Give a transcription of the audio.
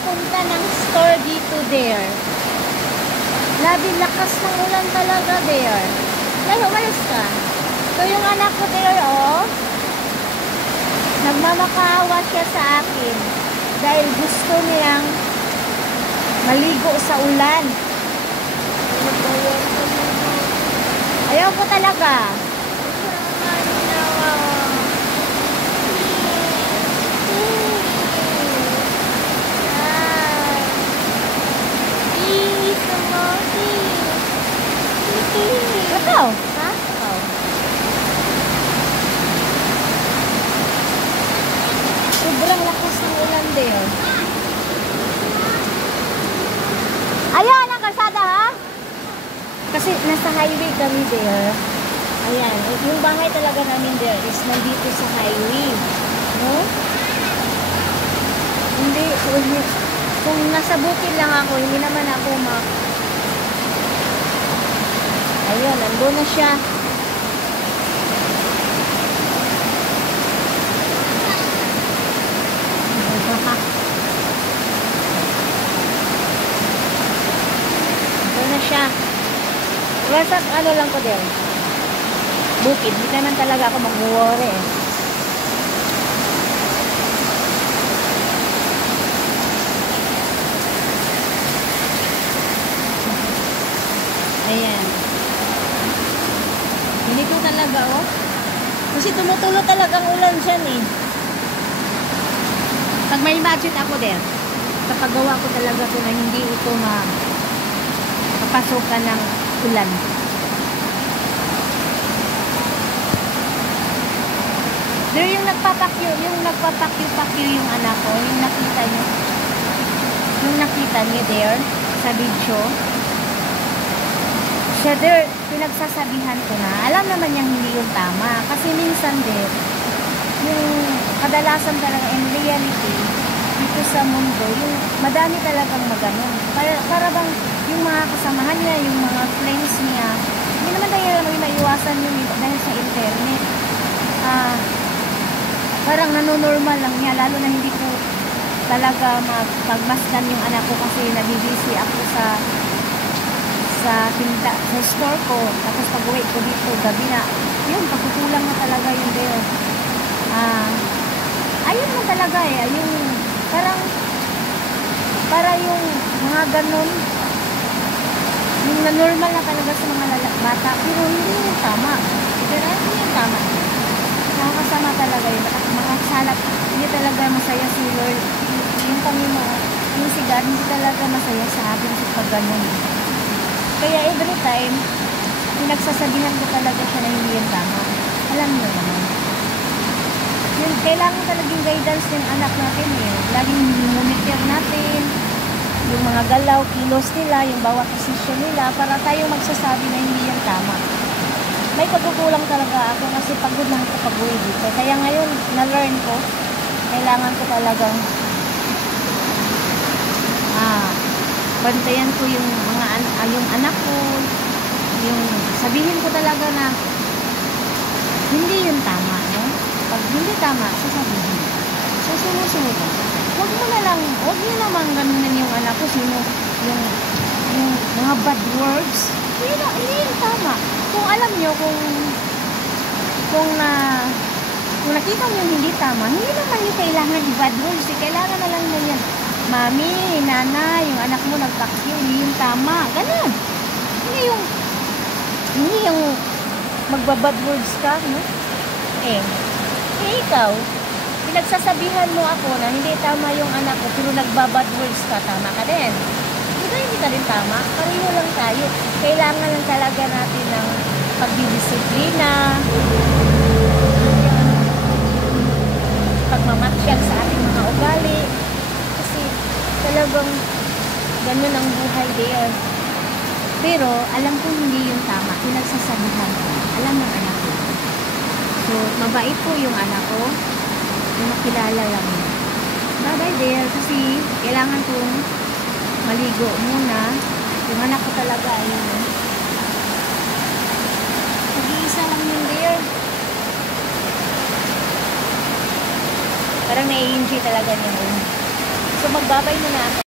papunta ng store dito, there. Labi, lakas ng ulan talaga, there. Lalo, umalis ka. So, yung anak ko, there, oh. Nagmamakaawa siya sa akin. Dahil gusto niyang maligo sa ulan. Ayaw ko talaga. Ikaw? Ha? Ikaw. Sobrang lakas ng ulan din. Ayan ang kalsada, ha? Kasi nasa highway kami there. Ayan. Yung bahay talaga namin there is nandito sa highway. No? Hindi. Kung nasa bukid lang ako, hindi naman ako ayun, nandun na siya. Nandun na siya. Basta ano lang ko din. Bukid. Hindi naman talaga ako mag-worry eh. Ayan. Hindi ko talaga, oh. Kasi tumutulo talagang ulan dyan, eh. Pag may budget ako din, kapagawa ko talaga ito na hindi ito mapasukan ng ulan. There yung nagpapakyo yung anak ko, yung nakita niyo there, sa video. Siya there, pinagsasabihan ko na, alam naman niyang hindi yung tama. Kasi minsan din, yung kadalasan talaga in reality, dito sa mundo, yung madami talagang maganon. Para bang yung mga kasamahan niya, yung mga friends niya, hindi naman tayo maiwasan yun dahil sa internet. Parang nanonormal lang niya, lalo na hindi ko talaga magmasdan yung anak ko kasi nabibisi ako sa store ko. Tapos pag-uwi ko dito, gabi na, yun, pagkukulang na talaga yung there. Ayun mo talaga eh, yung para yung mga ganon, yung na-normal na talaga sa mga bata, pero hindi yung tama. Pero hindi yung tama. Nakakasama talaga yun. Mga salap, hindi talaga masaya si Lord. Yung kami yung si God, hindi talaga masaya sa akin sa pag ganon. Kaya every time, pinagsasabihan ko talaga siya na hindi yung tama. Alam niyo naman. Yun, kailangan talagang guidance ng anak natin eh. Laging monitor natin, yung mga galaw, kilos nila, yung bawat posisyon nila, para tayo magsasabi na hindi yung tama. May pagkukulang talaga ako kasi pagod lang ako pag-uwi dito. Kaya ngayon, na-learn ko, kailangan ko talagang bantayan ko yung yung anak ko, yung sabihin ko talaga na hindi yung tama, no? Pag hindi tama, sasabihin. So, sumusunod na. Huwag niyo naman ganunan yung anak ko, yung mga bad words. Hindi yung tama. Kung alam nyo, kung nakita nyo hindi tama, hindi naman yung kailangan bad words. Kailangan na lang na yan. Mami, nana, yung anak mo nagpakyo, hindi yung tama. Ganun. Hindi yung magbabad words ka, no? Ikaw, pinagsasabihan mo ako na hindi tama yung anak ko, pero nagbabad words ka, tama ka din. Hindi ka rin tama. Pareho lang tayo. Kailangan lang talaga natin ng pagdidisiplina, pagmamatsyag sa ating mga ugali. Talagang ganun ang buhay there. Pero alam ko hindi yung tama. Pinagsasabihan ko. Alam ng anak ko. So, mabait po yung anak ko. Yung makilala lang. Bye-bye there. Kasi kailangan kong maligo muna. Yung anak ko talaga ayun. Mag-iisa lang yun there. Parang nai-enjoy talaga niya. So magbabay na na ako.